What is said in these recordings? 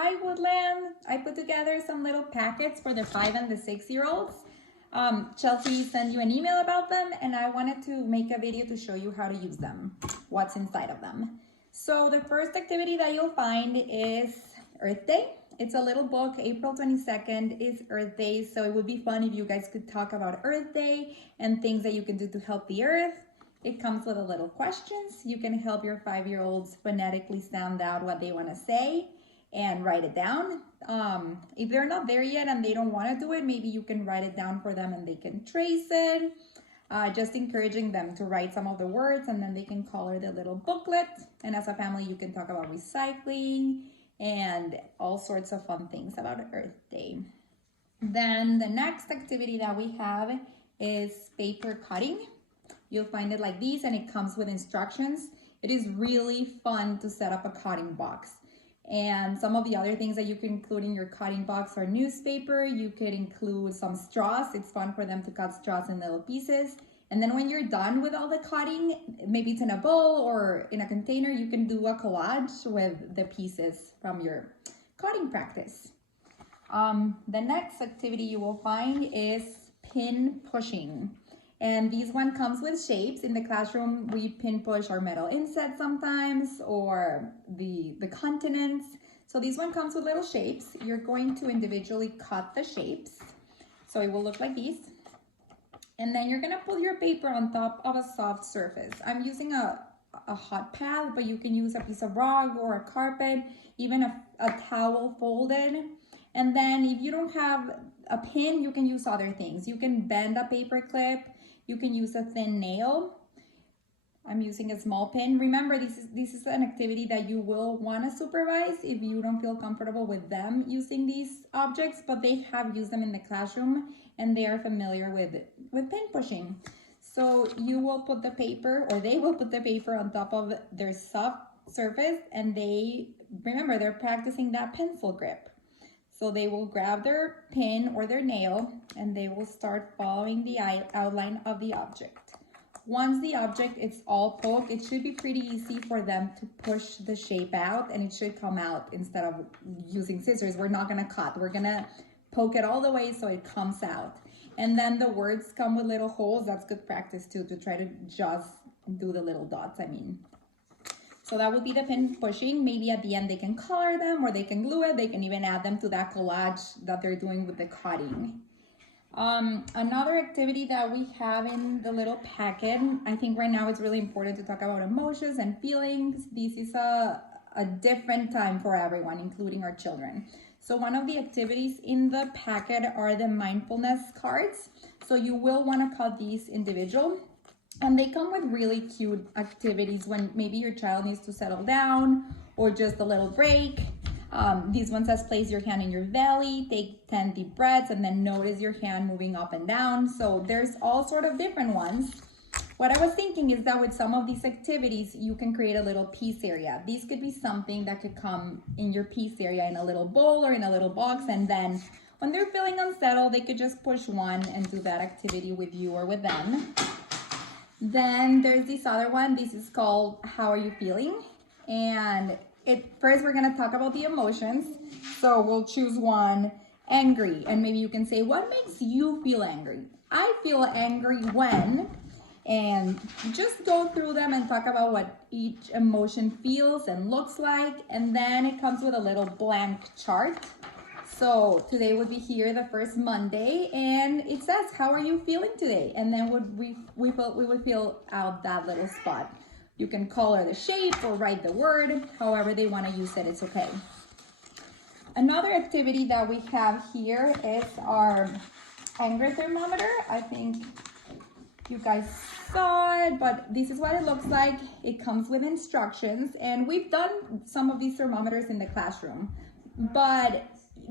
Hi Woodland! I put together some little packets for the 5 and the 6-year-olds. Chelsea sent you an email about them and I wanted to make a video to show you how to use them, what's inside of them. So the first activity that you'll find is Earth Day. It's a little book. April 22nd is Earth Day, so it would be fun if you guys could talk about Earth Day and things that you can do to help the earth. It comes with a little questions. You can help your 5-year-olds phonetically sound out what they want to say and write it down. If they're not there yet and they don't want to do it, maybe you can write it down for them and they can trace it. Just encouraging them to write some of the words and then they can color the little booklet. And as a family, you can talk about recycling and all sorts of fun things about Earth Day. Then the next activity that we have is paper cutting. You'll find it like these and it comes with instructions. It is really fun to set up a cutting box. And some of the other things that you can include in your cutting box are newspaper. You could include some straws. It's fun for them to cut straws in little pieces. And then when you're done with all the cutting, maybe it's in a bowl or in a container, you can do a collage with the pieces from your cutting practice. The next activity you will find is pin pushing. And this one comes with shapes. In the classroom, we pin push our metal inset sometimes or the continents. So this one comes with little shapes. You're going to individually cut the shapes. So it will look like these. And then you're gonna put your paper on top of a soft surface. I'm using a hot pad, but you can use a piece of rug or a carpet, even a towel folded. And then if you don't have a pin, you can use other things. You can bend a paper clip. You can use a thin nail. I'm using a small pin. Remember, this is an activity that you will want to supervise if you don't feel comfortable with them using these objects, but they have used them in the classroom and they are familiar with pin pushing. So you will put the paper, or they will put the paper on top of their soft surface, and remember, they're practicing that pencil grip. So they will grab their pin or their nail and they will start following the outline of the object. Once the object is all poked, it should be pretty easy for them to push the shape out and it should come out instead of using scissors. We're not gonna cut, we're gonna poke it all the way so it comes out. And then the words come with little holes. That's good practice too, to try to just do the little dots, So that would be the pin pushing. Maybe at the end they can color them or they can glue it. They can even add them to that collage that they're doing with the cutting. Another activity that we have in the little packet, I think right now it's really important to talk about emotions and feelings. This is a different time for everyone, including our children. So one of the activities in the packet are the mindfulness cards. So you will want to cut these individual. And they come with really cute activities when maybe your child needs to settle down or just a little break. This one says place your hand in your belly, take 10 deep breaths, and then notice your hand moving up and down. So there's all sort of different ones. What I was thinking is that with some of these activities, you can create a little piece area. These could be something that could come in your piece area in a little bowl or in a little box, and then when they're feeling unsettled, they could just push one and do that activity with you or with them. Then there's this other one. This is called How Are You Feeling? And first we're gonna talk about the emotions. So we'll choose one, angry. And maybe you can say, what makes you feel angry? I feel angry when, and just go through them and talk about what each emotion feels and looks like. And then it comes with a little blank chart. So today would be here, the first Monday, and it says, how are you feeling today? And then we would fill out that little spot. You can color the shape or write the word, however they want to use it, it's okay. Another activity that we have here is our anger thermometer. I think you guys saw it, but this is what it looks like. It comes with instructions, and we've done some of these thermometers in the classroom, but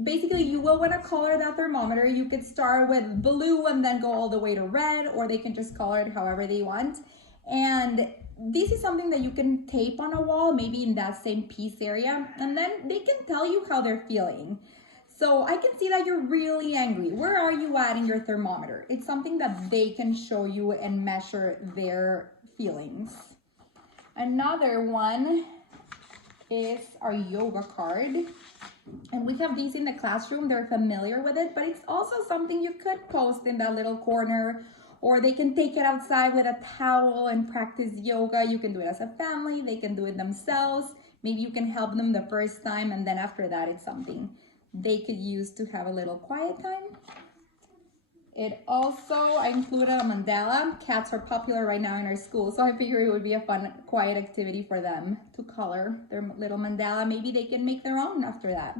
basically you will want to color that thermometer. You could start with blue and then go all the way to red, or they can just color it however they want. And this is something that you can tape on a wall, maybe in that same piece area, and then they can tell you how they're feeling. So I can see that you're really angry. Where are you at in your thermometer? It's something that they can show you and measure their feelings. Another one is our yoga card. And we have these in the classroom. They're familiar with it, but it's also something you could post in that little corner, or they can take it outside with a towel and practice yoga. You can do it as a family. They can do it themselves. Maybe you can help them the first time, and then after that, it's something they could use to have a little quiet time. It also, I included a mandala. Cats are popular right now in our school, so I figured it would be a fun, quiet activity for them to color their little mandala. Maybe they can make their own after that.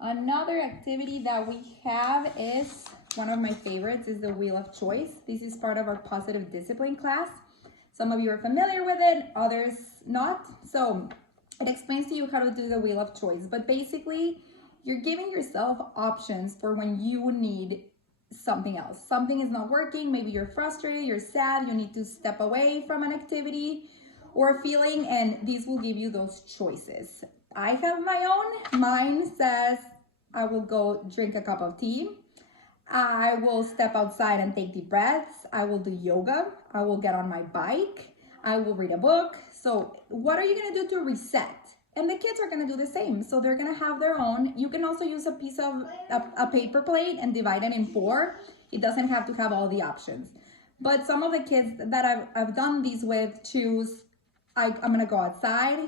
Another activity that we have is, one of my favorites, is the Wheel of Choice. This is part of our positive discipline class. Some of you are familiar with it, others not. So it explains to you how to do the Wheel of Choice, but basically you're giving yourself options for when you need something else. Something is not working, maybe you're frustrated, you're sad, you need to step away from an activity or feeling, and these will give you those choices. I have my own. Mine says I will go drink a cup of tea. I will step outside and take deep breaths. I will do yoga. I will get on my bike. I will read a book. So what are you gonna do to reset? And the kids are gonna do the same. So they're gonna have their own. You can also use a piece of a paper plate and divide it in 4. It doesn't have to have all the options. But some of the kids that I've done these with choose, I'm gonna go outside,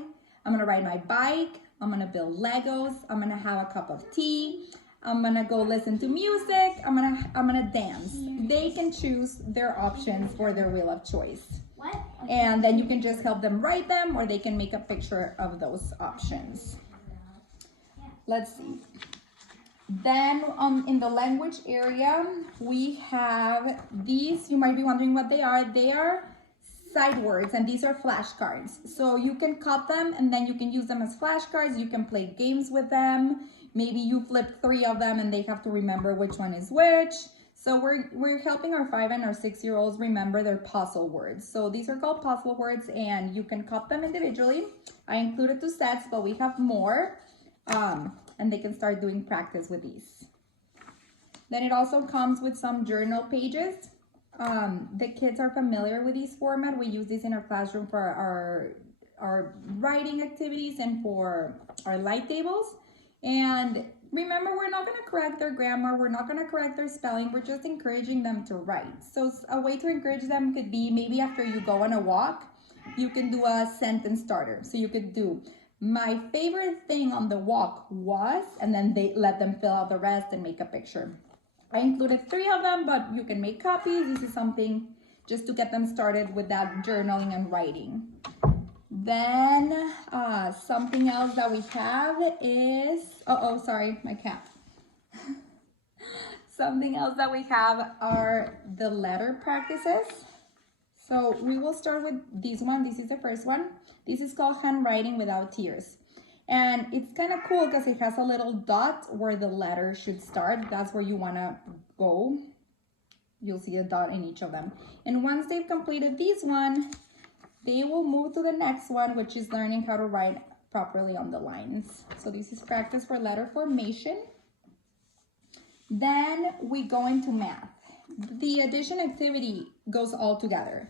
I'm gonna ride my bike, I'm gonna build Legos, I'm gonna have a cup of tea, I'm gonna go listen to music, I'm gonna dance. They can choose their options for their Wheel of Choice. And then you can just help them write them, or they can make a picture of those options. Let's see. Then in the language area, we have these. You might be wondering what they are. They are sight words, and these are flashcards. So you can cut them and then you can use them as flashcards. You can play games with them. Maybe you flip 3 of them and they have to remember which one is which. So we're helping our 5 and our 6-year-olds remember their puzzle words. So these are called puzzle words, and you can cut them individually. I included 2 sets, but we have more, and they can start doing practice with these. Then it also comes with some journal pages. The kids are familiar with this format. We use this in our classroom for our writing activities and for our light tables. And remember, we're not going to correct their grammar. We're not going to correct their spelling. We're just encouraging them to write. So a way to encourage them could be maybe after you go on a walk, you can do a sentence starter. So you could do, my favorite thing on the walk was, and then they let them fill out the rest and make a picture. I included 3 of them, but you can make copies. This is something just to get them started with that journaling and writing. Then something else that we have is, sorry, my cat. Something else that we have are the letter practices. So we will start with this one. This is the first one. This is called Handwriting Without Tears. And it's kind of cool because it has a little dot where the letter should start. That's where you want to go. You'll see a dot in each of them. And once they've completed this one, they will move to the next one, which is learning how to write properly on the lines. So this is practice for letter formation. Then we go into math. The addition activity goes all together.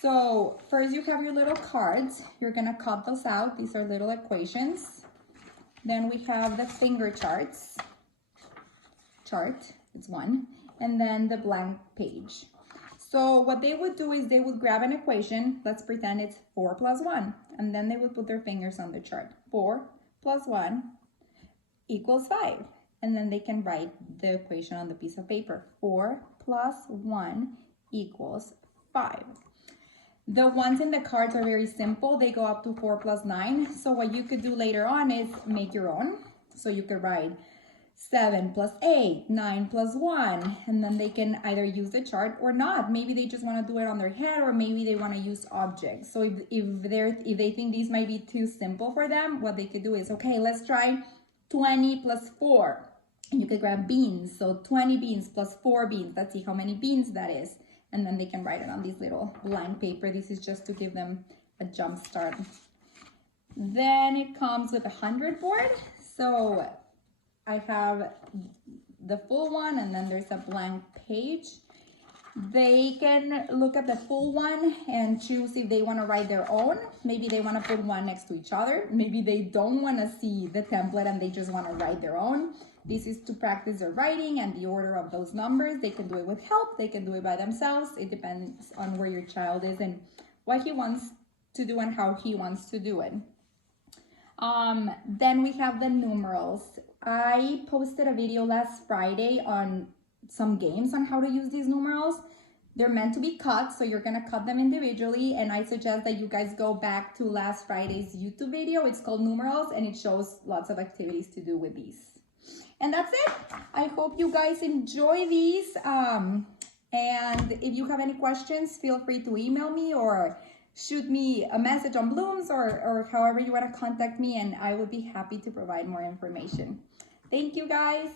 So first you have your little cards. You're gonna cut those out. These are little equations. Then we have the finger charts. It's one. And then the blank page. So what they would do is they would grab an equation. Let's pretend it's 4 plus 1. And then they would put their fingers on the chart. 4 plus 1 equals 5. And then they can write the equation on the piece of paper. 4 plus 1 equals 5. The ones in the cards are very simple. They go up to 4 plus 9. So what you could do later on is make your own. So you could write 7 plus 8, 9 plus 1, and then they can either use the chart or not. Maybe they just want to do it on their head, or maybe they want to use objects. So if they think these might be too simple for them, what they could do is, okay, let's try 20 plus 4. And you could grab beans. So 20 beans plus 4 beans. Let's see how many beans that is. And then they can write it on this little blank paper. This is just to give them a jump start. Then it comes with a 100 board. So I have the full one, and then there's a blank page. They can look at the full one and choose if they want to write their own. Maybe they want to put one next to each other. Maybe they don't want to see the template and they just want to write their own. This is to practice their writing and the order of those numbers. They can do it with help. They can do it by themselves. It depends on where your child is and what he wants to do and how he wants to do it. Then we have the numerals. I posted a video last Friday on some games on how to use these numerals. They're meant to be cut, so you're gonna cut them individually, and I suggest that you guys go back to last Friday's YouTube video. It's called Numerals, and it shows lots of activities to do with these. And that's it. I hope you guys enjoy these. And if you have any questions, feel free to email me or shoot me a message on Blooms or however you want to contact me, and I will be happy to provide more information. Thank you, guys.